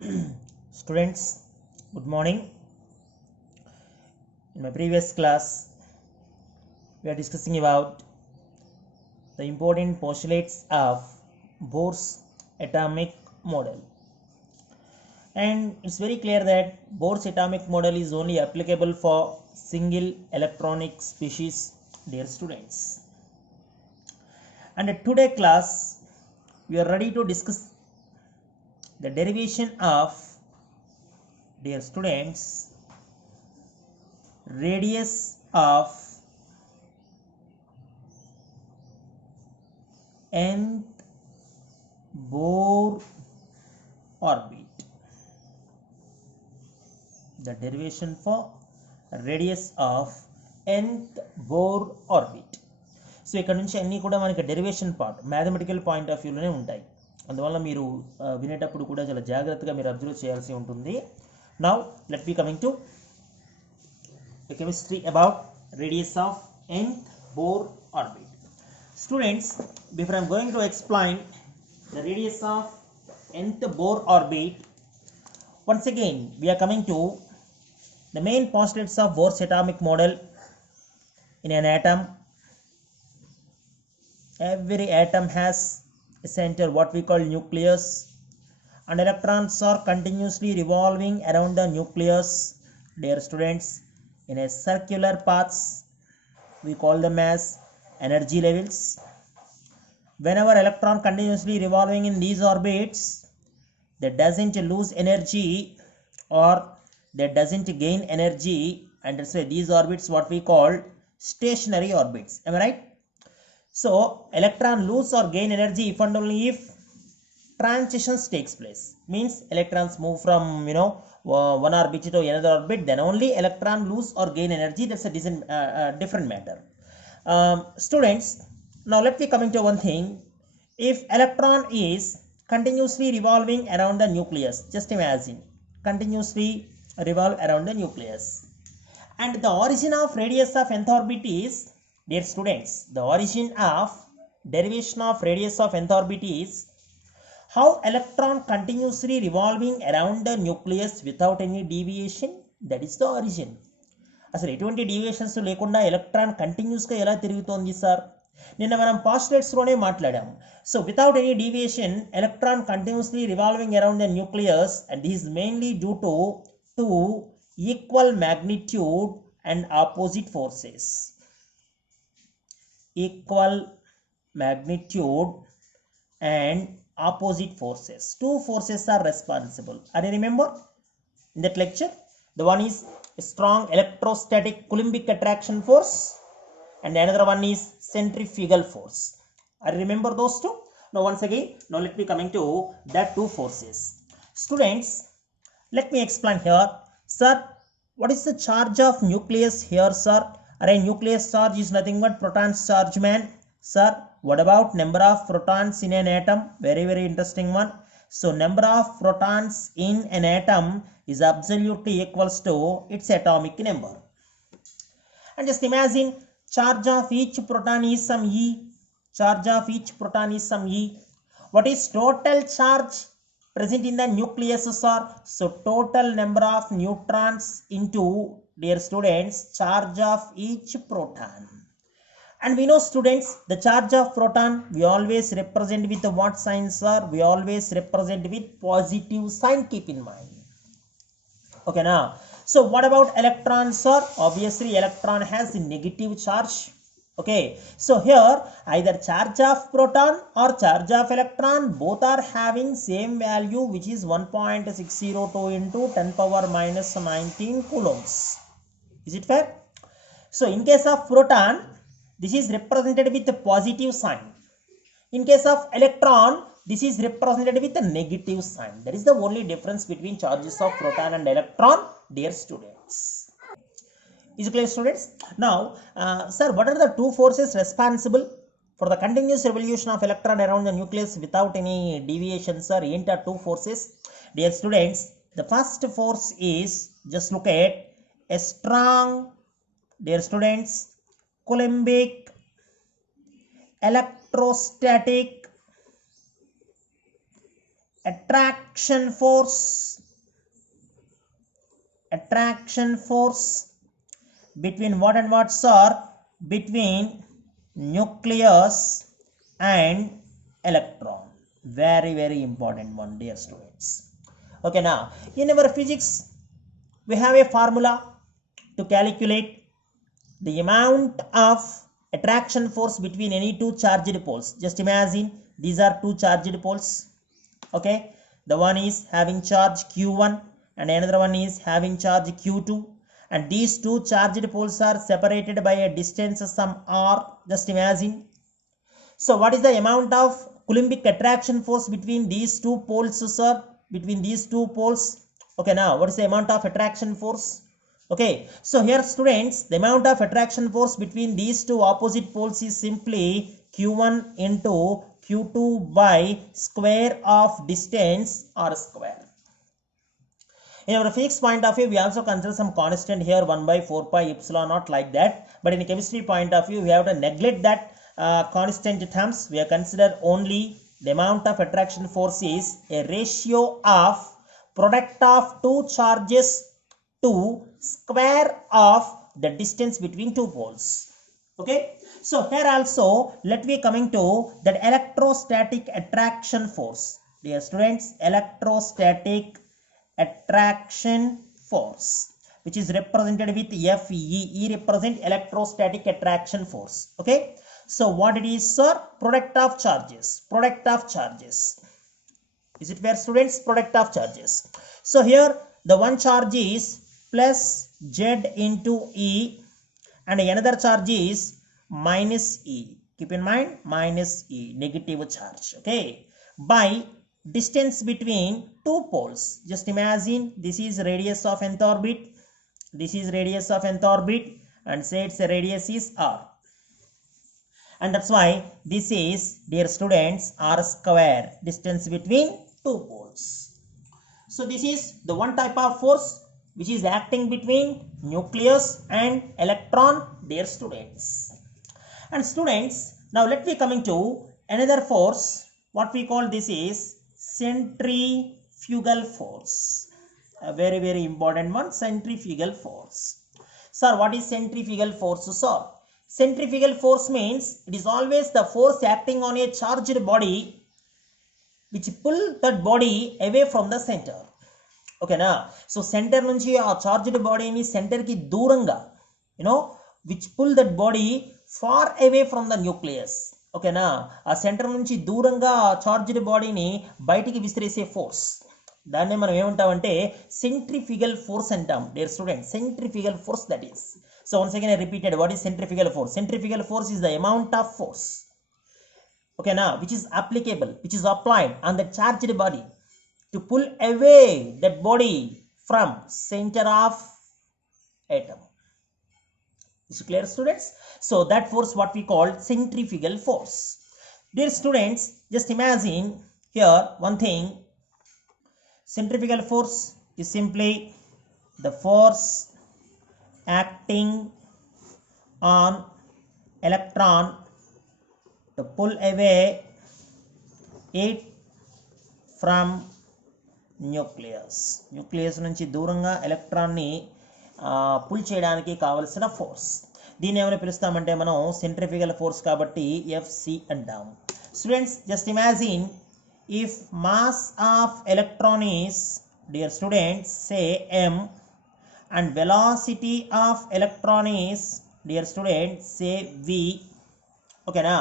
Students, good morning. In my previous class, we are discussing about the important postulates of Bohr's atomic model. And it's very clear that Bohr's atomic model is only applicable for single electronic species, dear students. And in today's class, we are ready to discuss the derivation of, dear students, radius of nth Bohr orbit. The derivation for radius of nth Bohr orbit. So ఇక్కడ నుంచి అన్నీ కూడా మనకి derivation part mathematical point of వ్యూలోనే ఉంటాయి. అందువల్ల మీరు వినేటప్పుడు కూడా చాలా జాగ్రత్తగా మీరు అబ్జర్వ్ చేయాల్సి ఉంటుంది. Now let be coming to the chemistry about radius of nth Bohr orbit. Students, before I am going to explain the radius of nth Bohr orbit, once again we are coming to the main postulates of Bohr's atomic model. In an atom, every atom has a center, what we call nucleus, and electrons are continuously revolving around the nucleus. Dear students, in a circular paths, we call them as energy levels. Whenever electron continuously revolving in these orbits, they doesn't lose energy or they doesn't gain energy, and that's why these orbits what we call stationary orbits. Am I right? So electron lose or gain energy if and only if transitions takes place. Means electrons move from one orbit to another orbit, then only electron lose or gain energy. That's a different matter. Students, now let me coming to one thing. If electron is continuously revolving around the nucleus, just imagine continuously revolve around the nucleus, and the origin of radius of nth orbit is, dear students, the origin of derivation of radius of nth orbit is how electron continuously revolving around the nucleus without any deviation. That is the origin. అసలు ఎటువంటి deviations లేకుండా electron కంటిన్యూస్గా ఎలా తిరుగుతోంది sir? నిన్న మనం పాస్టులేట్స్లోనే మాట్లాడాము. So without any deviation electron continuously revolving around the nucleus, and this is mainly due to two equal magnitude and opposite forces. Equal magnitude and opposite forces. Two forces are responsible. Are you remember in that lecture? The one is a strong electrostatic Coulombic attraction force, and another one is centrifugal force. I remember those two. Now once again, now let me coming to that two forces. Students, let me explain here. Sir, what is the charge of nucleus here, sir? Array, nucleus charge is nothing but protons charge, man. Sir, what about number of protons in an atom? Very interesting one. So number of protons in an atom is absolutely equals to its atomic number. And just imagine charge of each proton is some E. Charge of each proton is some E. What is total charge present in the nucleus, sir? So total number of neutrons into, dear students, charge of each proton. And we know, students, the charge of proton we always represent with what sign, sir? We always represent with positive sign. Keep in mind. Okay, now so what about electron, sir? Obviously electron has a negative charge. Okay, so here either charge of proton or charge of electron, both are having same value, which is 1.602 into 10 power minus 19 coulombs. Is it fair? So in case of proton, this is represented with a positive sign. In case of electron, this is represented with a negative sign. That is the only difference between charges of proton and electron, dear students. Is it clear, students? Now, sir, what are the two forces responsible for the continuous revolution of electron around the nucleus without any deviation, sir? Enter two forces. Dear students, the first force is, just look at a strong, dear students, Coulombic electrostatic attraction force attraction force between what and what, sir? Between nucleus and electron. Very, very important one, dear students. Okay, now in our physics we have a formula to calculate the amount of attraction force between any two charged poles. Just imagine these are two charged poles. Okay, the one is having charge q1 and another one is having charge q2, and these two charged poles are separated by a distance some r. Just imagine. So what is the amount of Coulombic attraction force between these two poles, sir? Between these two poles. Okay, now what is the amount of attraction force? Okay, so here students, the amount of attraction force between these two opposite poles is simply q1 into q2 by square of distance r square. In our physics point of view, we also consider some constant here 1 by 4 pi epsilon naught, like that. But in chemistry point of view, we have to neglect that constant terms. We have considered only the amount of attraction force is a ratio of product of two charges to square of the distance between two poles. Okay, so here also let me coming to that electrostatic attraction force. Dear students, electrostatic attraction force, which is represented with Fe. E represent electrostatic attraction force. Okay, so what it is, sir? Product of charges. Product of charges. Is it fair, students? Product of charges. So here the one charge is plus z into E and another charge is minus E. Keep in mind, minus E, negative charge. Okay, by distance between two poles. Just imagine this is radius of nth orbit, this is radius of nth orbit, and say its radius is r, and that's why this is, dear students, r square, distance between two poles. So this is the one type of force which is acting between nucleus and electron, dear students. And students, now let me coming to another force. What we call this is centrifugal force. A very, very important one, centrifugal force. Sir, what is centrifugal force, sir? Centrifugal force means it is always the force acting on a charged body which pull that body away from the center. Okay na? So center nunchi a charged body ni center ki duranga, which pull that body far away from the nucleus. Okay na? A center nunchi duranga charged body ni బయటికి విసిరేసే force. దాన్నే మనం ఏమంటామంటే centrifugal force అంటాం, dear students. Centrifugal force, that is. So once again I repeated, what is centrifugal force? Centrifugal force is the amount of force, okay na, which is applicable, which is applied on the charged body to pull away that body from center of atom. Is it clear, students? So that force what we call centrifugal force. Dear students, just imagine here one thing. Centrifugal force is simply the force acting on electron to pull away it from nucleus నుంచి దూరంగా ఎలక్ట్రాన్ని pull చేయడానికి కావలసిన force. దీన్ని ఏమైనా పిలుస్తామంటే మనం centrifugal force కాబట్టి FC అంటాము. Students, just imagine if mass of electron is, dear students, say m, and velocity of electron is, dear students, say v. Okay na?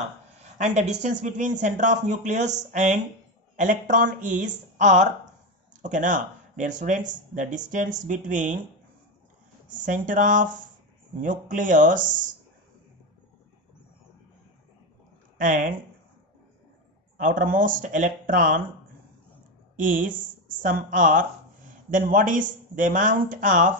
And the distance between center of nucleus and electron is r. Okay na, dear students, the distance between center of nucleus and outermost electron is some r. Then what is the amount of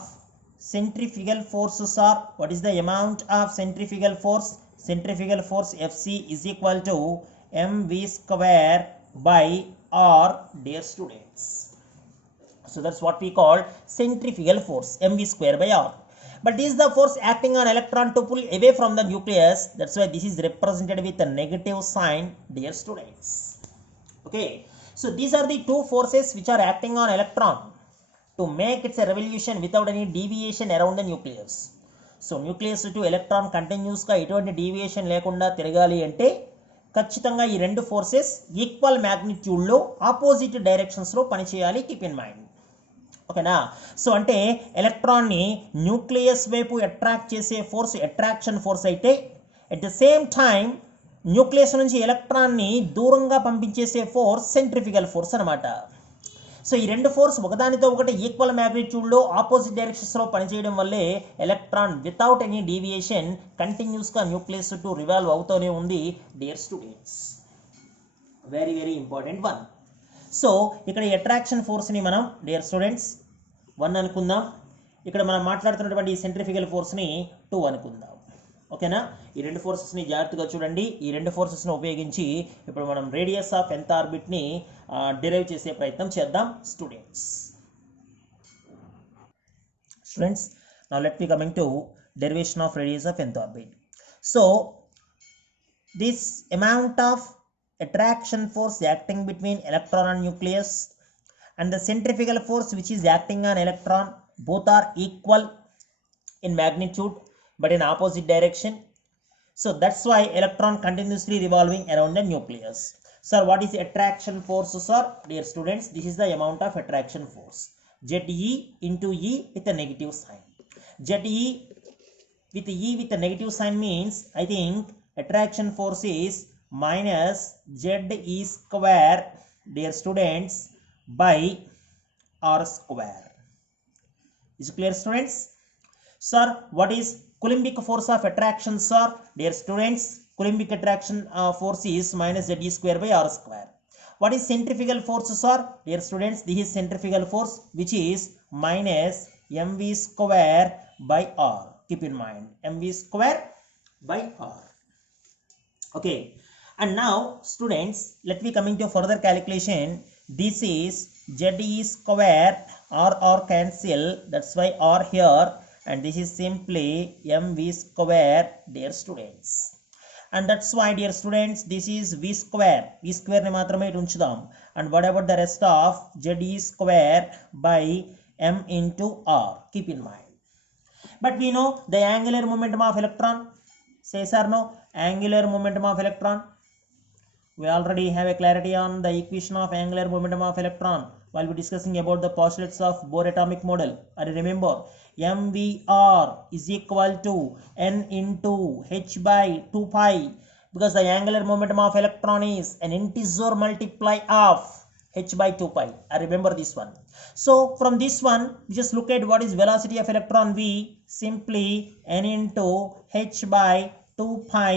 centrifugal forces are? What is the amount of centrifugal force? Centrifugal force Fc is equal to mv square by r, dear students. So that's what we call centrifugal force, mv square by r. But this is the force acting on electron to pull away from the nucleus. That's why this is represented with a negative sign, dear students. Okay, so these are the two forces which are acting on electron to make its revolution without any deviation around the nucleus. So nucleus to electron కంటిన్యూస్గా ఎటువంటి deviation లేకుండా తిరగాలి అంటే ఖచ్చితంగా ఈ రెండు forces equal మ్యాగ్నిట్యూడ్లో opposite డైరెక్షన్స్లో పనిచేయాలి. Keep in mind. ఓకేనా? సో అంటే ఎలక్ట్రాన్ని న్యూక్లియస్ వైపు అట్రాక్ట్ చేసే ఫోర్స్ అట్రాక్షన్ ఫోర్స్ అయితే, at the same time nucleus నుంచి ఎలక్ట్రాన్ని దూరంగా పంపించేసే ఫోర్స్ సెంట్రిఫికల్ ఫోర్స్ అనమాట. సో ఈ రెండు ఫోర్స్ ఒకదానితో ఒకటి ఈక్వల్ మ్యాగ్నిట్యూడ్లో ఆపోజిట్ డైరెక్షన్స్లో పనిచేయడం వల్లే ఎలక్ట్రాన్ వితౌట్ ఎనీ డీవియేషన్ కంటిన్యూస్గా న్యూక్లియస్ చుట్టూ రివాల్వ్ అవుతూనే ఉంది. Dear students, very very important one. So ఇక్కడ ఈ అట్రాక్షన్ ఫోర్స్ని మనం డియర్ స్టూడెంట్స్ 1 అనుకుందాం. ఇక్కడ మనం మాట్లాడుతున్నటువంటి ఈ సెంట్రిఫికల్ ఫోర్స్ని 2 అనుకుందాం. ఓకేనా? ఈ రెండు ఫోర్సెస్ని జాగ్రత్తగా చూడండి. ఈ రెండు ఫోర్సెస్ని ఉపయోగించి ఇప్పుడు మనం రేడియస్ ఆఫ్ nth ఆర్బిట్ని డిరైవ్ చేసే ప్రయత్నం చేద్దాం students. now let me coming to derivation of radius of nth orbit. So this amount of attraction force acting between electron and nucleus and the centrifugal force which is acting on electron, both are equal in magnitude but in opposite direction. So that's why electron continuously revolving around the nucleus. Sir, what is attraction force, sir? Dear students, this is the amount of attraction force. ZE into E with a negative sign. ZE with a negative sign means, I think attraction force is minus ZE square, dear students, by R square. Is it clear, students? Sir, what is Coulombic force of attraction, sir? Dear students, Coulombic attraction force is minus ZE square by R square. What is centrifugal force, sir? Dear students, this is centrifugal force which is minus mv square by R. Keep in mind, mv square by R. Okay, and now students, let me coming to further calculation. This is ZE square, R cancel, that's why R here, and this is simply mv square, dear students. And that's why, dear students, this is v square ni maatrame itu unchudam, and what about the rest of ZE square by m into R. Keep in mind. But we know the angular momentum of electron. Say sir, no? Angular momentum of electron, we already have a clarity on the equation of angular momentum of electron while we discussing about the postulates of Bohr atomic model. And remember, mvr is equal to n into h by 2 pi, because the angular momentum of electron is an integer multiply of h by 2 pi. I remember this one. So from this one, just look at what is velocity of electron v, simply n into h by 2 pi,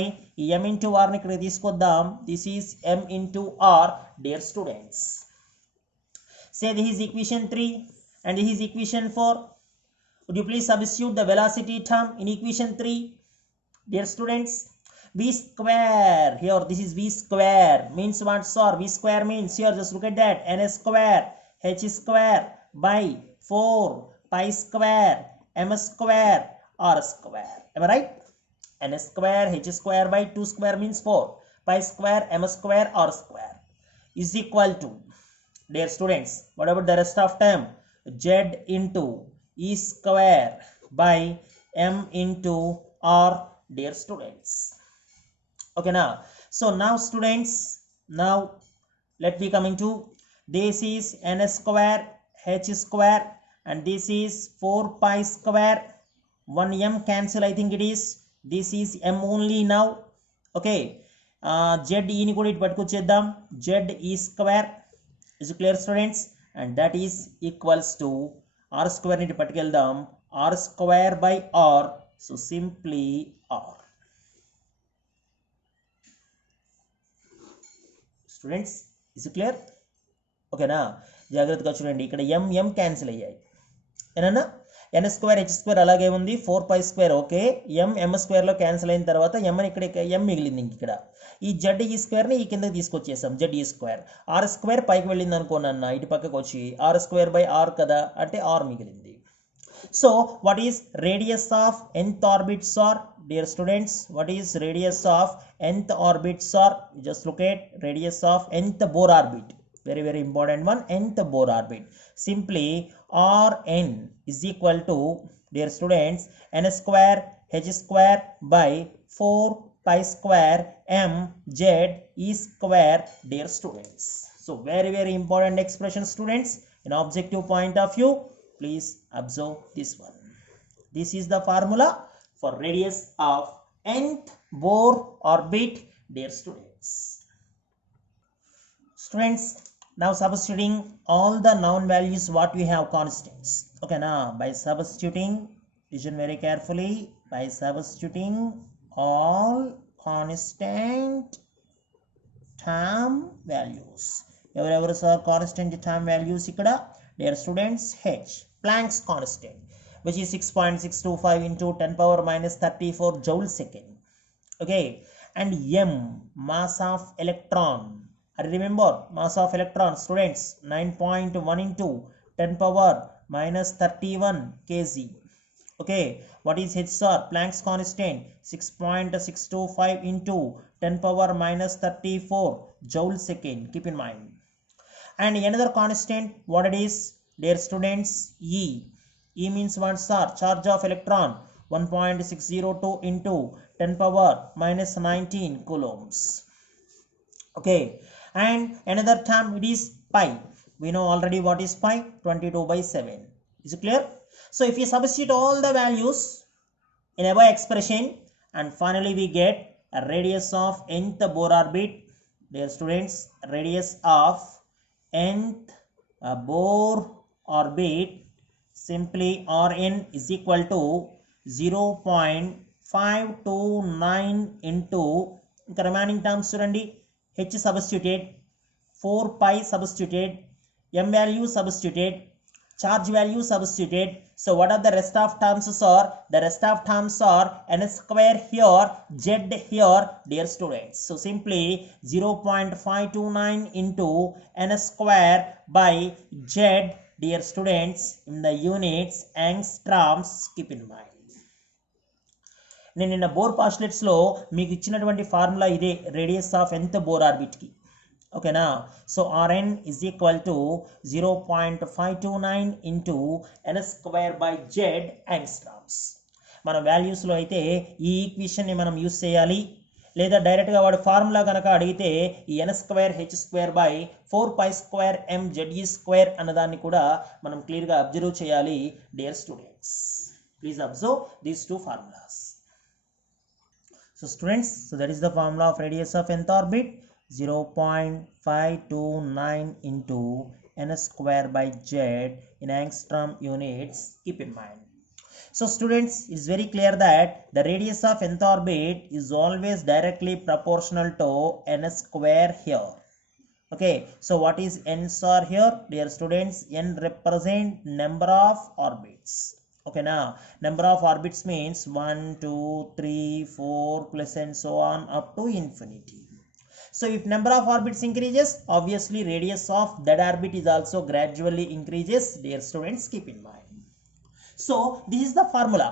m into r ni ikkada teeskodam. This is m into r, dear students. Say this is equation 3 and this is equation 4. Would you please substitute the velocity term in equation 3, dear students? V square, here this is v square means what, sir? V square means, here just look at that, n square h square by 4 pi square m square r square. Am I right? N square h square by 2 square means 4 pi square m square r square is equal to, dear students, what about the rest of term? Z into e square by m into r, dear students. Okay, now so now students, now let me coming to, this is n square h square and this is 4 pi square, 1 m cancel, I think it is, this is m only now. Okay, z e ni kuda itu pattukocheddam, z e square. Is it clear, students? And that is equals to r square ni pattukeldam, r square by r, so simply r. Students, is it clear? Okay na, జాగ్రత్తగా చూడండి, ఇక్కడ m cancel అయ్యాయి. ఏనన్నా n square h square అలాగే ఉంది, 4 pi square okay, m స్క్వేర్లో cancel అయిన తర్వాత m అని ఇక్కడ m మిగిలింది. ఇంక ఇక్కడ ఈ జెడ్ ఈ స్క్వేర్ని ఈ కిందకి తీసుకొచ్చేసాం, జెడ్ ఈ స్క్వేర్. ఆర్ స్క్వేర్ పైకి వెళ్ళింది అనుకోనన్న, ఇటు పక్కకు వచ్చి ఆర్ స్క్వేర్ బై ఆర్ కదా, అంటే ఆర్ మిగిలింది. So what is radius of nth orbits r, dear students, what is radius of nth orbits are? Just look at radius of nth Bohr orbit, very very important one, nth Bohr orbit. Simply Rn is equal to, dear students, n square h square by 4 pi square m z e square, dear students. So very important expression, students. In objective point of view, please observe this one. This is the formula for radius of nth Bohr orbit, dear students. Students, now substituting all the known values what we have constants. Okay, now by substituting, listen very carefully, by substituting all constant term values. Every constant term values ikkada, dear students, h Planck's constant, which is 6.625 into 10 power minus 34 joule second. Okay, and m mass of electron. Remember, mass of electron, students, 9.1 into 10 power minus 31 kg. Okay, what is h sir? Planck's constant, 6.625 into 10 power minus 34 joule second. Keep in mind. And another constant, what it is, dear students, E. E means what, sir? Charge of electron, 1.602 into 10 power minus 19 coulombs. Okay, and another term, it is pi. We know already what is pi, 22 by 7. Is it clear? So if you substitute all the values in above expression, and finally we get a radius of nth Bohr orbit, dear students, radius of nth Bohr orbit, simply Rn is equal to 0.529 into the remaining terms చూడండి, h substituted, 4 pi substituted, m value substituted, charge value substituted. So what are the rest of terms, sir? The rest of terms are n square here, z here, dear students. So simply 0.529 into n square by z, dear students, in the units angstroms. Keep in mind. నేను నిన్న bore పాస్టులేట్స్లో మీకు ఇచ్చినటువంటి formula ఇదే, radius of nth bore ఆర్బిట్కి. ఓకేనా? So Rn is equal to 0.529 into n square by z angstroms. మన వాల్యూస్లో అయితే ఈ ఈక్వేషన్ని మనం యూస్ చేయాలి, లేదా డైరెక్ట్గా వాడు ఫార్ములా కనుక అడిగితే ఈ n square h square by 4 pi square m ze square అన్నదాన్ని కూడా మనం క్లియర్గా అబ్జర్వ్ చేయాలి, dear students. Please observe these two formulas. So students, so that is the formula of radius of nth orbit, 0.529 into n square by z in angstrom units. Keep in mind. So students, it's very clear that the radius of nth orbit is always directly proportional to n square here. Okay, so what is n star here, dear students? N represent number of orbits. Okay, now number of orbits means 1 2 3 4 plus and so on up to infinity. So if number of orbits increases, obviously radius of that orbit is also gradually increases, dear students. Keep in mind. So this is the formula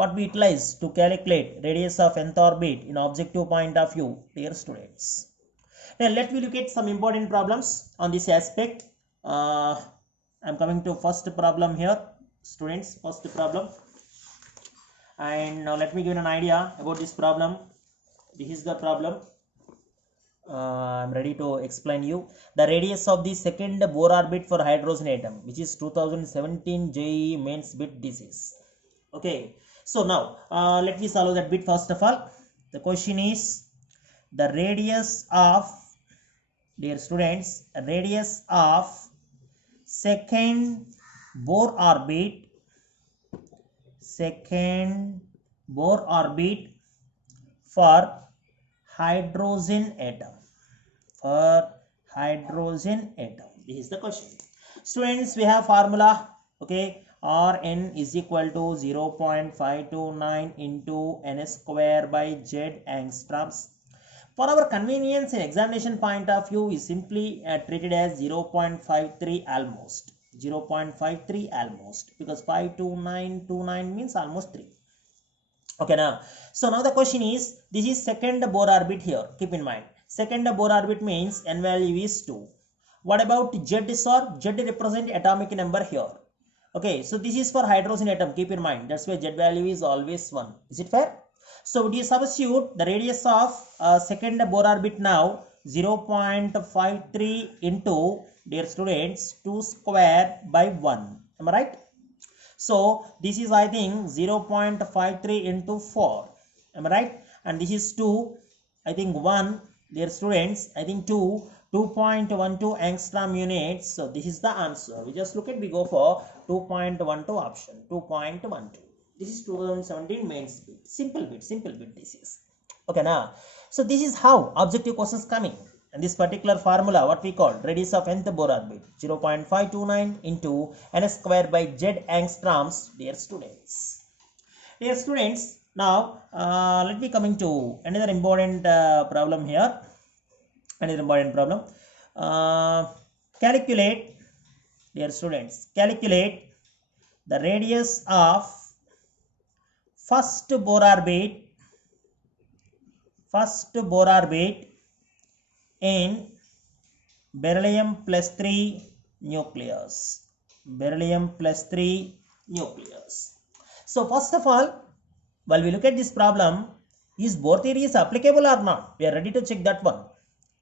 what we utilize to calculate radius of nth orbit in objective point of view, dear students. Now let me look at some important problems on this aspect. I'm coming to first problem here, students, first problem. And now let me give an idea about this problem. This is the problem. I'm ready to explain you the radius of the second Bohr orbit for hydrogen atom, which is 2017 JEE mains bit disease. Okay, so now let me solve that bit. First of all, the question is the radius of, dear students, radius of second Bohr orbit, for hydrogen atom, This is the question. Students, we have formula. Okay, Rn is equal to 0.529 into n square by z angstroms. For our convenience in examination point of view, is simply treated as 0.53 almost. 0.53 almost, because 52929 means almost 3. Okay, now so now the question is, this is second Bohr orbit here. Keep in mind, second Bohr orbit means n value is 2. What about z, sir? Z represent atomic number here. Okay, so this is for hydrogen atom, keep in mind, that's why Z value is always 1. Is it fair? So would you substitute the radius of second Bohr orbit now 0.53 into, dear students, 2 square by 1. Am I right? So this is, I think, 0.53 into 4. Am I right? And this is 2, I think 1, dear students, I think 2.12 angstrom units. So this is the answer. We just look at, we go for 2.12 option, 2.12. This is 2017 mains bit. Simple bit this is. Okay, now. So this is how objective questions coming. And this particular formula, what we call radius of nth Bohr orbit, 0.529 into n square by z angstroms, dear students. Dear students, now let me coming to another important problem here. Another important problem. Calculate, dear students, calculate the radius of first Bohr orbit in beryllium plus 3 nucleus. Beryllium plus 3 nucleus. So first of all, while we look at this problem, is Bohr theory is applicable or not? We are ready to check that one.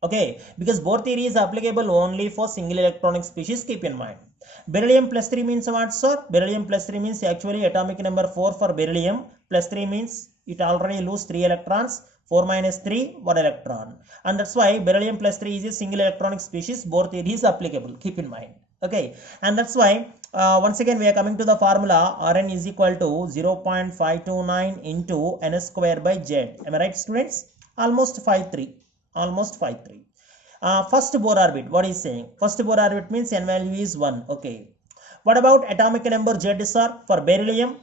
Okay, because Bohr theory is applicable only for single electronic species, keep in mind. Beryllium plus 3 means what, sir? Beryllium plus 3 means actually atomic number 4 for beryllium. Plus 3 means it already lose 3 electrons. 4 minus 3, 1 electron. And that's why beryllium plus 3 is a single electronic species. Bohr theory is applicable, keep in mind. Okay, and that's why once again we are coming to the formula Rn is equal to 0.529 into n square by z. Am I right, students? Almost 5.3. Almost 5.3. First Bohr orbit, what is saying? First Bohr orbit means n value is 1. Okay. What about atomic number z, sir? For beryllium,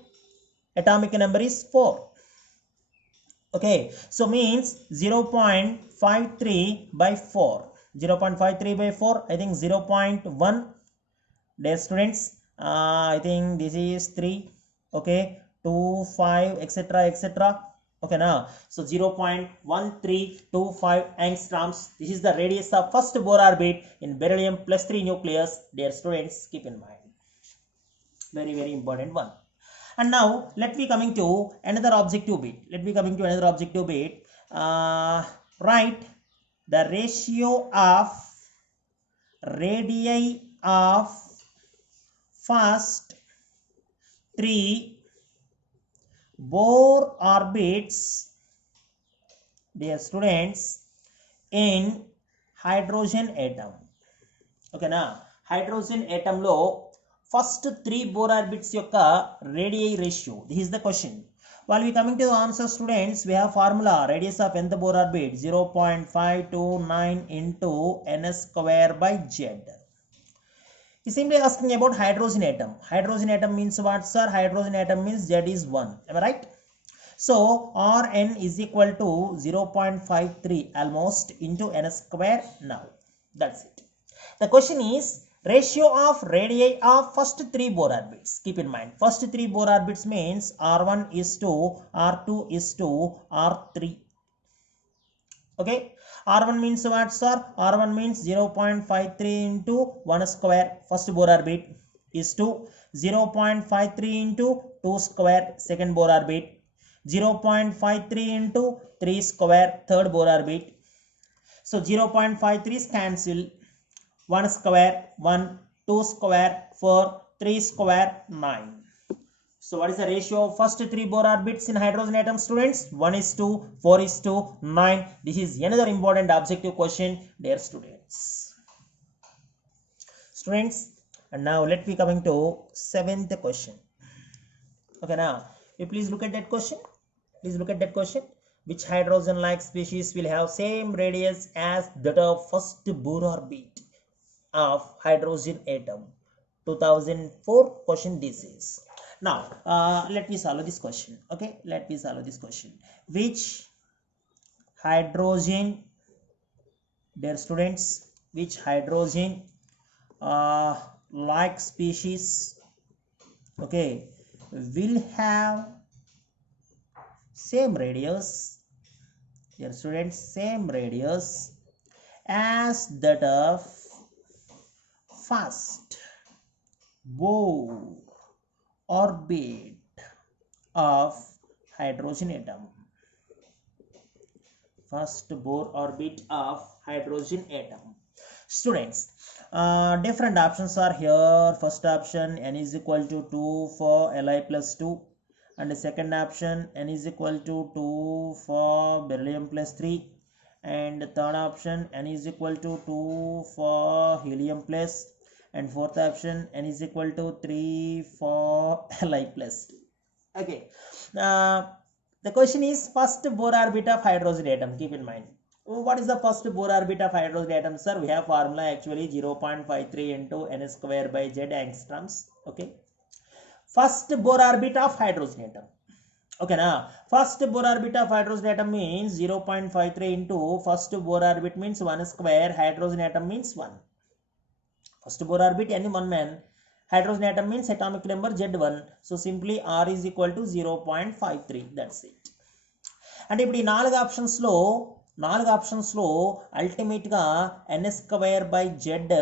atomic number is 4. Okay, so means 0.53 by 4. 0.53 by 4, I think 0.1. Dear students, I think this is 3. Okay, 2, 5, etc. etc. Okay, now, so 0.1325 angstroms. This is the radius of first Bohr orbit in beryllium plus 3 nucleus. Dear students, keep in mind. Very, very important one. And now let me coming to another objective bit. Write the ratio of radii of first 3 Bohr orbits, dear students, in hydrogen atom. Okay, na hydrogen atom lo first 3 Bohr orbits yokka radii ratio. This is the question. While we coming to the answer, students, we have formula radius of nth Bohr orbit 0.529 into n square by z. He simply asking about hydrogen atom. Hydrogen atom means what, sir? Hydrogen atom means z is 1. Am I right? So Rn is equal to 0.53 almost into n square now. That's it. The question is ratio of radii of first 3 Bohr orbits. Keep in mind, first 3 Bohr orbits means R1 is to R2 is to R3. Okay, R1 means what, sir? R1 means 0.53 into 1 square first Bohr orbit is to 0.53 into 2 square second Bohr orbit, 0.53 into 3 square third Bohr orbit. So 0.53 is cancelled. 1 square 1, 2 square 4, 3 square 9. So what is the ratio of first 3 Bohr orbits in hydrogen atom, students? 1 is to 4 is to 9. This is another important objective question, dear students. And now let me coming to 7th question. Okay, now you please look at that question. Which hydrogen-like species will have same radius as that of first Bohr orbit of hydrogen atom? 2004 question this is. Now let me solve this question. Okay, let me solve this question. Which hydrogen, dear students, which hydrogen like species, okay, will have same radius, dear students, same radius as that of first Bohr orbit of hydrogen atom. First Bohr orbit of hydrogen atom. Students, different options are here. First option, n is equal to 2 for Li plus 2, and the second option, n is equal to 2 for beryllium plus 3, and the third option, n is equal to 2 for helium plus, and fourth option, n is equal to 3 for Li plus 2. Okay, the question is first Bohr orbit of hydrogen atom. Keep in mind, what is the first Bohr orbit of hydrogen atom, sir? We have formula actually 0.53 into n square by z angstroms. Okay, first Bohr orbit of hydrogen atom. Okay, now first Bohr orbit of hydrogen atom means 0.53 into first Bohr orbit means 1 square, hydrogen atom means 1. First Bohr orbit any one man, hydrogen atom means atomic number Z1. So simply R is equal to 0.53. That's it. అంటే ఇప్పుడు ఈ నాలుగు ఆప్షన్స్లో అల్టిమేట్గా ఎన్ square by z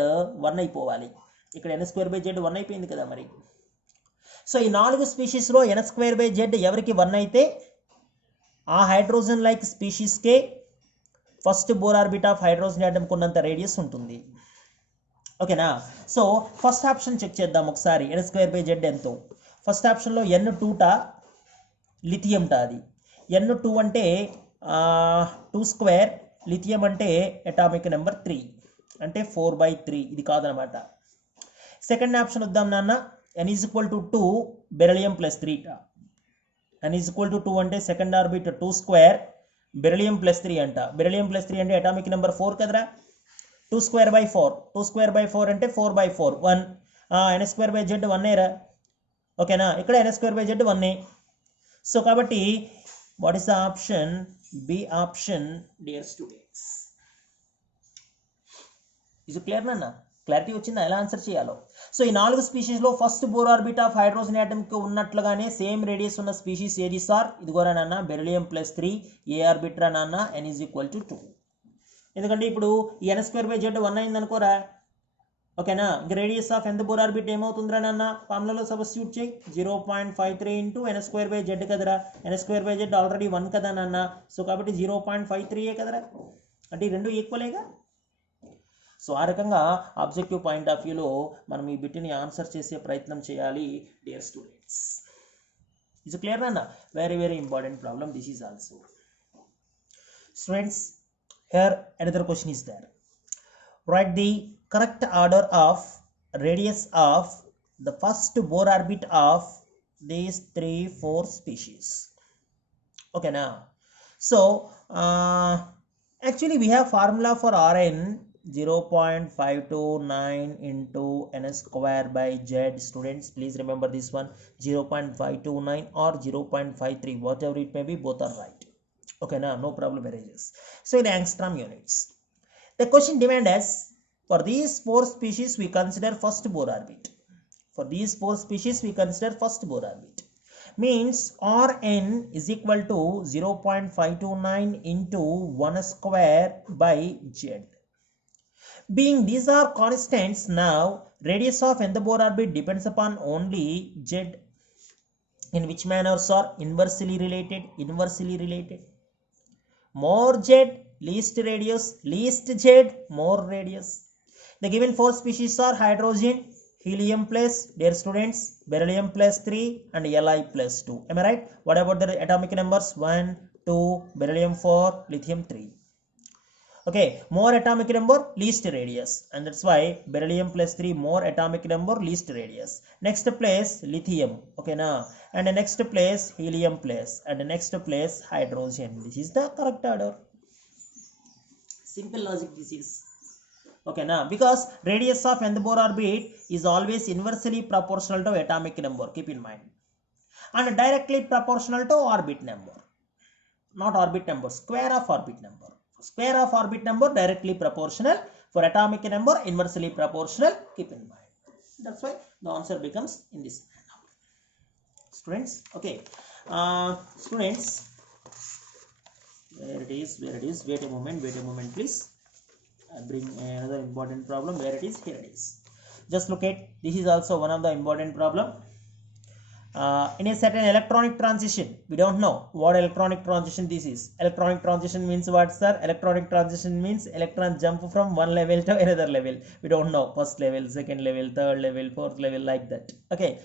1 అయిపోవాలి. ఇక్కడ ఎన్ square by z 1 అయిపోయింది కదా మరి. సో ఈ 4 స్పీషీస్లో ఎన్ స్క్వేర్ బై జెడ్ ఎవరికి 1 అయితే ఆ హైడ్రోజన్ లైక్ స్పీషీస్కే first Bohr orbit of hydrogen ఆటమ్కి ఉన్నంత రేడియస్ ఉంటుంది. ఓకేనా? సో ఫస్ట్ ఆప్షన్ చెక్ చేద్దాం ఒకసారి. ఎన్ స్క్వేర్ బై జెడ్ ఎంతో. ఫస్ట్ ఆప్షన్లో N2 లిథియం అది. N2 అంటే 2 స్క్వేర్, లిథియం అంటే అటామిక్ నెంబర్ 3 అంటే 4/3. ఇది కాదనమాట. సెకండ్ ఆప్షన్ వద్దాం నాన్న. n is equal to 2 beryllium plus 3. n is equal to 2 అంటే second orbit 2 square beryllium plus 3 అంట. బెరిలియం ప్లస్ 3 అంటే అటామిక్ నెంబర్ 4 కదరా. 2 స్క్వేర్ బై 4, 2 స్క్వేర్ బై 4 అంటే 4/4 1. n స్క్వేర్ బై జెడ్ 1 రా. ఓకేనా? ఇక్కడ n square by z 1. So కాబట్టి what is the option? B option dear students. ఇది క్లియర్ నాన్న? క్లారిటీ వచ్చిందా ఎలా ఆన్సర్ చేయాలో? సో ఈ 4 స్పీషీస్లో first Bohr orbit of hydrogen ఆటమ్కి ఉన్నట్లుగానే సేమ్ రేడియస్ ఉన్న స్పీషీస్ ఏది సార్? ఇదిగోరా నాన్న, బెరిలియం ప్లస్ 3. ఏ ఆర్బిట్ రా నాన్న? n is equal to 2. ఎందుకంటే ఇప్పుడు ఈ n స్క్వేర్ బై జెడ్ 1 అయింది అనుకోరా. ఓకేనా? ఇంక రేడియస్ ఆఫ్ ఎంత బోర్ ఆర్బిట్ ఏమవుతుందిరా నాన్న? ఫార్ములాలో సబ్స్టిట్యూట్ చేయి. 0.53 into n square by Z కదరా. n square by Z already 1 కదా నాన్న. సో కాబట్టి 0.53 కదరా. అంటే ఈ రెండు ఈక్వలేగా. సో ఆ రకంగా ఆబ్జెక్టివ్ పాయింట్ ఆఫ్ వ్యూలో మనం ఈ బిట్ని ఆన్సర్ చేసే ప్రయత్నం చేయాలి డియర్ స్టూడెంట్స్. ఇస్ క్లియర్ నాన్న? Very very important problem this is also. Students, here another question is there. Write the correct order of radius of the first Bohr orbit of these 3-4 species. Okay now. So actually we have formula for Rn 0.529 into n square by z. Students, please remember this one, 0.529 or 0.53, whatever it may be, both are right. Okay, no problem erases. So in angstrom units, the question demands as for these 4 species we consider first Bohr orbit. For these 4 species we consider first Bohr orbit. Means Rn is equal to 0.529 into 1 square by z. Being these are constants, now radius of nth Bohr orbit depends upon only z. In which manner, sir? Inversely related. Inversely related. More z, least radius, least z, more radius. The given 4 species are hydrogen, helium plus, dear students, beryllium plus 3 and Li plus 2. Am I right? What about the atomic numbers? 1, 2, beryllium 4, lithium 3. Okay, more atomic number, least radius, and that's why beryllium plus 3 more atomic number, least radius. Next place lithium. Okay now, and the next place helium plus, and the next place hydrogen. This is the correct order. Simple logic this is. Okay now, because radius of nth Bohr orbit is always inversely proportional to atomic number, keep in mind, and directly proportional to orbit number, not orbit number, square of orbit number. Square of orbit number directly proportional, for atomic number inversely proportional, keep in mind. That's why the answer becomes in this manner. Students, okay, students, where it is, wait a moment please. I bring another important problem. Where it is? Here it is. Just look at, this is also one of the important problem. In a certain electronic transition, we don't know what electronic transition this is. Electronic transition means what, sir? Electronic transition means electron jump from one level to another level. We don't know first level, second level, third level, fourth level, like that. Okay.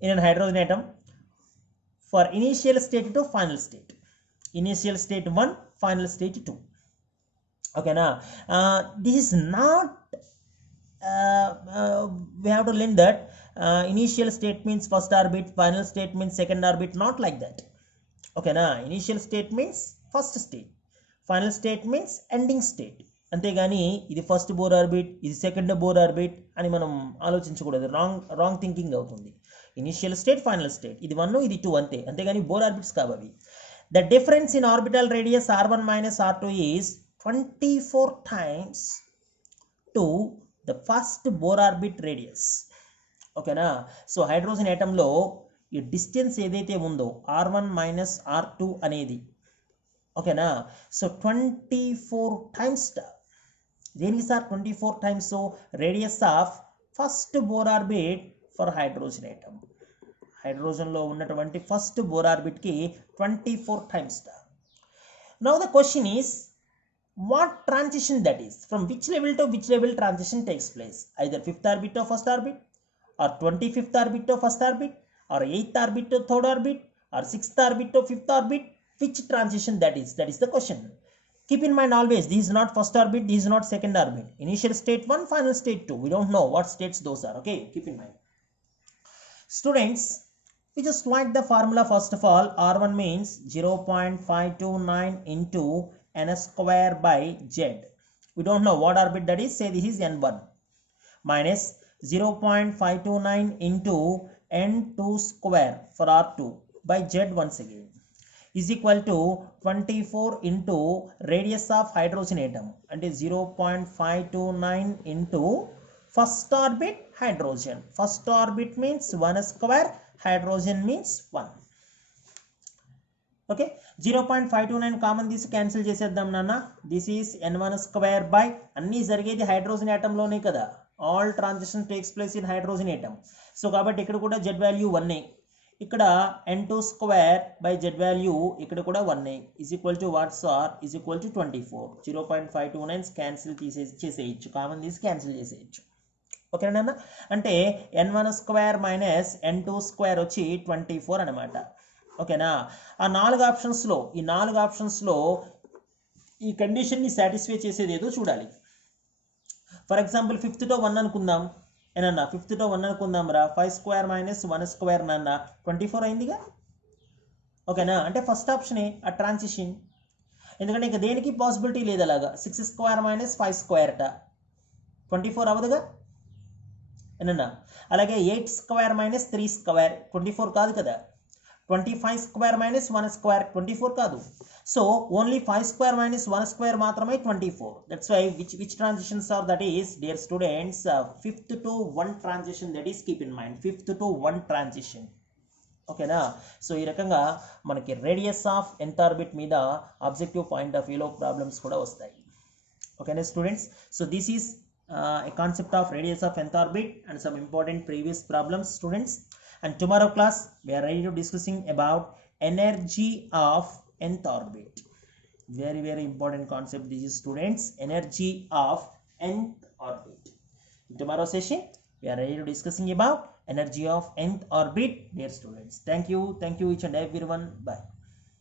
In a hydrogen atom, for initial state to final state, initial state 1, final state 2. Okay, now this is not we have to learn that initial state means first orbit, final state means second orbit, not like that. Okay, now initial state means first state, final state means ending state. అంతేగాని ఇది first Bohr orbit, ఇది second Bohr orbit అని మనం ఆలోచించకూడదు. Wrong thinking అవుతుంది. Initial state, final state, ఇది 1, ఇది 2 అంతే. అంతేగాని బోర్ ఆర్బిట్స్ కావవి. The difference in orbital radius r1 minus r2 is 24 times to the first Bohr orbit radius. ఓకేనా. సో హైడ్రోజన్ ఆటంలో ఈ డిస్టెన్స్ ఏదైతే ఉందో r1 minus r2 అనేది, ఓకేనా. సో 24 times దేనికి sir 24 times? So radius of first Bohr orbit for hydrogen atom, హైడ్రోజన్లో ఉన్నటువంటి ఫస్ట్ బోర్ ఆర్బిట్కి 24 times. Now the question is what transition that is, from which level to which level transition takes place, either 5th orbit to 1st orbit, or 25th orbit to 1st orbit, or 8th orbit to 3rd orbit, or 6th orbit to 5th orbit. Which transition that is the question. Keep in mind always, this is not 1st orbit, this is not 2nd orbit. Initial state 1, final state 2, we don't know what states those are. Okay, keep in mind. Students, we just like the formula. First of all, r1 means 0.529 into n square by z. We don't know what orbit that is, say this is n1, minus 0.529 into n2 square for r2 by z once again, is equal to 24 into radius of hydrogen atom, and is 0.529 into first orbit hydrogen. First orbit means 1 square, hydrogen means 1. Okay, 0.529 common తీసి cancel చేసేద్దాం నాన్న. This is n1 square by, అన్నీ జరిగేది hydrogen ఆటంలోనే కదా, all transition takes place in hydrogen atom. So కాబట్టి ఇక్కడ కూడా z value 1, ఇక్కడ n2 square by z value ఇక్కడ కూడా 1, is equal to what's r is equal to 24. 0.529 cancel చేసేయచ్చు, కామన్ తీసి క్యాన్సిల్ చేసేయచ్చు. ఓకేనా. అంటే n1 square minus n2 square వచ్చి 24 అనమాట. ఓకేనా. ఆ 4 ఆప్షన్స్లో ఈ కండిషన్ని సాటిస్ఫై చేసేది ఏదో చూడాలి. ఫర్ ఎగ్జాంపుల్ 5th to 1 అనుకుందాం ఏనన్నా, 5th to 1 అనుకుందాం రా. 5 స్క్వేర్ మైనస్ 1 స్క్వేర్ నాన్న 24 అయిందిగా. ఓకేనా. అంటే ఫస్ట్ ఆప్షనే ఆ ట్రాన్సిషన్, ఎందుకంటే ఇంకా దేనికి పాసిబిలిటీ లేదు అలాగా. 6 స్క్వేర్ మైనస్ 5 స్క్వేర్ 24 అవ్వదుగా ఏనన్నా. అలాగే 8 స్క్వేర్ మైనస్ 3 స్క్వేర్ 24 కాదు కదా. 25 స్క్వేర్ మైనస్ 1 స్క్వేర్ 24 కాదు. So only 5 square minus 1 square మాత్రమే 24. That's why which transitions are, that is dear students 5th to 1 transition. That is keep in mind 5th to 1 transition. ఓకేనా. So ఈ రకంగా మనకి radius of nth orbit మీద objective point of వ్యూలో problems కూడా వస్తాయి. ఓకేనా students. So this is a concept of radius of nth orbit and some important previous problems, students. And tomorrow class we are ready to discussing about energy of nth orbit. Very very important concept this is, students, energy of nth orbit. In tomorrow session we are ready to discussing about energy of nth orbit, dear students. Thank you each and everyone. Bye.